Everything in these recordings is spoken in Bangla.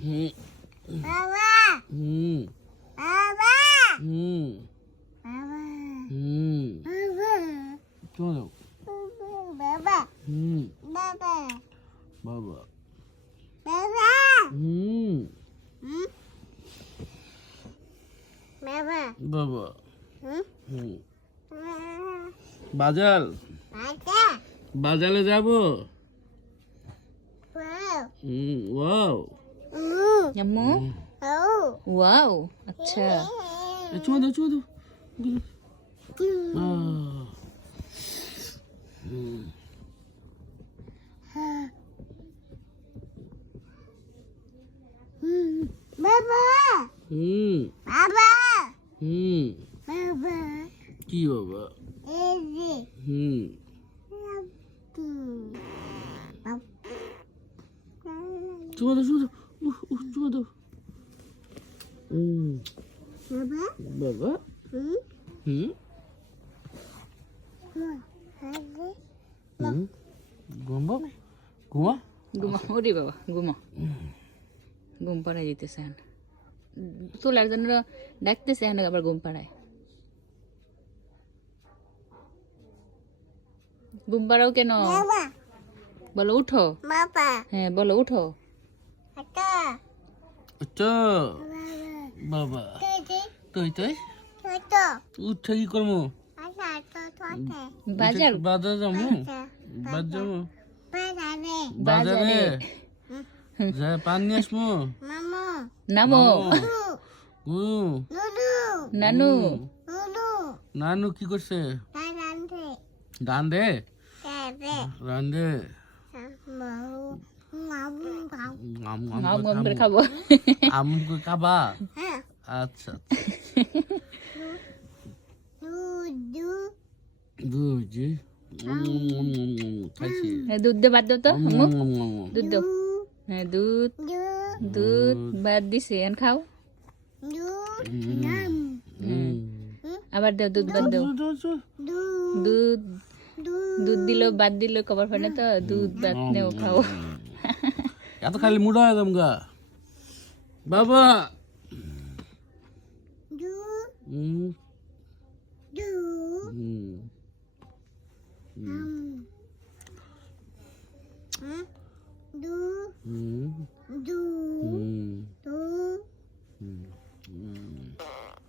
বাবা বাবা চলো বাবা বাবা বাবা বাবা বাবা বাবা বাজার বাজারে যাবো ওয়াও আম্মু ওয়াও আচ্ছা চুমা দাও বাবা বাবা বাবা কি বাবা চুমা দাও চুমা দাও বাবা ঘুমা ঘুমা ঘুমা ওরে বাবা ঘুমা ঘুম পাড়াই দিতেছে এখন তোলার জন্য ডাকতেছে এখন আবার ঘুম পাড়ায় ঘুম পাড়াও কেন বলো উঠো বাবা হ্যাঁ বলো উঠো আচ্ছা বাবা তুই উঠে কি করবো বাজার বাজার যাবো বাজারে যা পানি আসবো নামো নানু নানু কি করছে রান্ধে রান্ধে আম করে খাবো আম খাবা আচ্ছা দুধ খাইছি দুধ দে বাদ দাও তো আম্মু দুধ দাও হ্যাঁ দুধ দুধ বাদ দিছে এখন খাও আবার দাও দুধ বাদ দাও দুধ দুধ দিল বাদ দিল কবার হয় না তো দুধ বাদ নেও খাও এত খালি মুড়া হয়ে যাম গা বাবা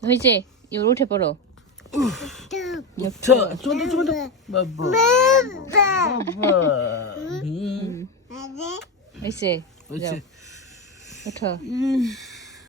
হয়েছে এবার উঠে পড়ো বাবা হয়েছে হয়েছে উঠো